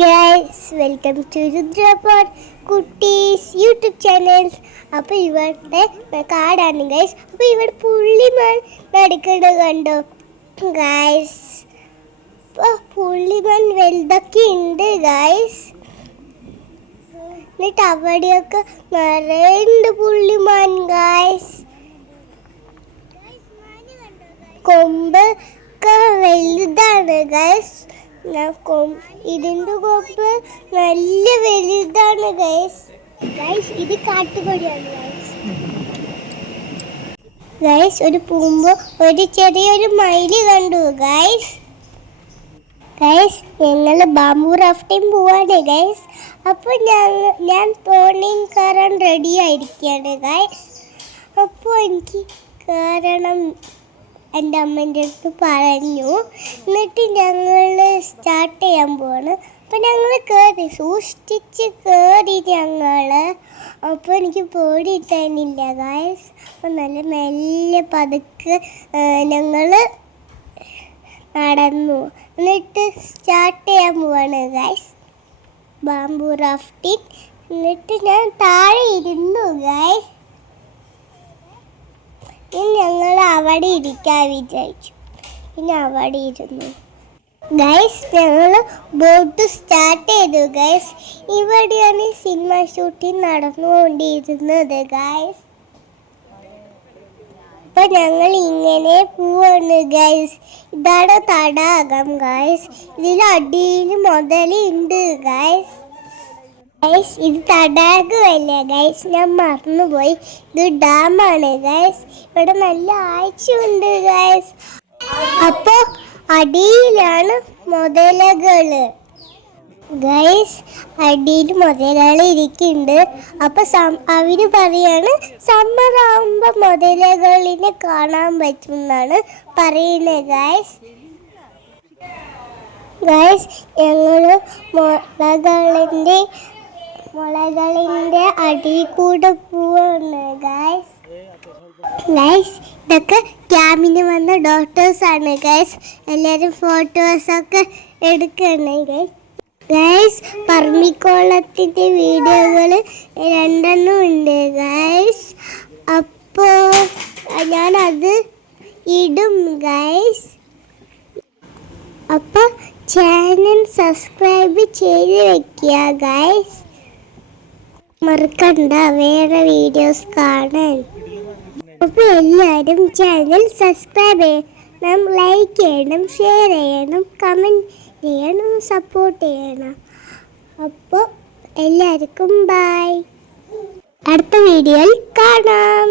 Guys, welcome to Rudrapur കുട്ടീസ് YouTube channel. അപ്പോൾ ഇവിടുത്തെ കാടാണ് ഗൈസ്. അപ്പോൾ ഇവിടെ പുള്ളിമാൻ നടക്കുന്നത് കണ്ടോ ഗൈസ്. അപ്പോൾ പുള്ളിമാൻ വലുതൊക്കെ ഉണ്ട് ഗൈസ്. എന്നിട്ട് അവിടെയൊക്കെ നിറയുണ്ട് പുള്ളിമാൻ ഗൈസ്. കൊമ്പൊക്കെ വലുതാണ് ഗൈസ്. ഇതിന്റെ കൊമ്പ് നല്ല വലുതാണ് ഗൈസ്. ഇത് കാട്ടുകൊടിയാണ് ഗൈസ്. ഒരു പൂമ്പോ ഒരു ചെറിയൊരു മയില് കണ്ടു ഗൈസ്. ഞങ്ങൾ ബാംബു റാഫ്റ്റിംഗ് പോവാണ് ഗൈസ്. അപ്പോൾ ഞാൻ തോണിയും കയറാൻ റെഡി ആയിരിക്കുകയാണ് ഗൈസ്. അപ്പോൾ എനിക്ക് കയറണം എൻ്റെ അമ്മേൻ്റെ അടുത്ത് പറഞ്ഞു. എന്നിട്ട് ഞങ്ങൾ സ്റ്റാർട്ട് ചെയ്യാൻ പോവാണ്. അപ്പോൾ ഞങ്ങൾ കയറി, സൂക്ഷിച്ച് കയറി ഞങ്ങൾ. അപ്പോൾ എനിക്ക് പേടിയിട്ടായിരുന്നില്ല ഗൈസ്. അപ്പോൾ നല്ല മെല്ലെ പതുക്കെ ഞങ്ങൾ നടന്നു. എന്നിട്ട് സ്റ്റാർട്ട് ചെയ്യാൻ പോവാണ് ഗൈസ് ബാംബു റാഫ്റ്റിംഗ്. എന്നിട്ട് ഞാൻ താഴെ ഇരുന്നു ഗൈസ്. ഞങ്ങൾ അവിടെ ഇരിക്കാൻ വിചാരിച്ചു. പിന്നെ അവിടെ ഇരുന്നു ഗൈസ്. ഞങ്ങൾ ബോട്ട് സ്റ്റാർട്ട് ചെയ്തു ഗൈസ്. ഇവിടെയാണ് സിനിമ ഷൂട്ടിംഗ് നടന്നുകൊണ്ടിരുന്നത് ഗൈസ്. അപ്പൊ ഞങ്ങൾ ഇങ്ങനെ പോവാണ് ഗൈസ്. ഇതാണ് തടാകം ഗൈസ്. ഇതിൽ അടിയിൽ മുതലുണ്ട് ഗൈസ്. ഇത് തടാകമല്ല ഗൈസ്, ഞാൻ മറന്നുപോയി. ഇത് ഡാമാണ് ഗൈസ്. ഇവിടെ നല്ല ആഴ്ചയുണ്ട് ഗൈസ്. അപ്പൊ അടിയിലാണ് മുതലകള് ഗൈസ്. അടിയിൽ മുതലകൾ ഇരിക്കുന്നുണ്ട്. അപ്പൊ അവര് പറയാണ് സമ്മർ ആവുമ്പോ മുതലകളിനെ കാണാൻ പറ്റും എന്നാണ് പറയുന്നത് ഗൈസ്. ഞങ്ങള് മുളകളിന്റെ അടിയിൽ കൂടെ പോവാണ് ഗൈസ്. ഇതൊക്കെ ക്യാമ്പിന് വന്ന ഡോക്ടേഴ്സ് ആണ് ഗൈസ്. എല്ലാവരും ഫോട്ടോസൊക്കെ എടുക്കണേ ഗൈസ്. പറമ്പിക്കോളത്തിൻ്റെ വീഡിയോകൾ 2 ഉണ്ട് ഗൈസ്. അപ്പോൾ ഞാനത് ഇടും ഗൈസ്. അപ്പോൾ ചാനൽ സബ്സ്ക്രൈബ് ചെയ്ത് വെക്കുക ഗൈസ്. മറക്കണ്ട വേറെ വീഡിയോസ് കാണാൻ. അപ്പോൾ എല്ലാവരും ചാനൽ സബ്സ്ക്രൈബ് ചെയ്യണം, ലൈക്ക് ചെയ്യണം, ഷെയർ ചെയ്യണം, കമൻറ്റ് ചെയ്യണം, സപ്പോർട്ട് ചെയ്യണം. അപ്പോൾ എല്ലാവർക്കും ബൈ. അടുത്ത വീഡിയോയിൽ കാണാം.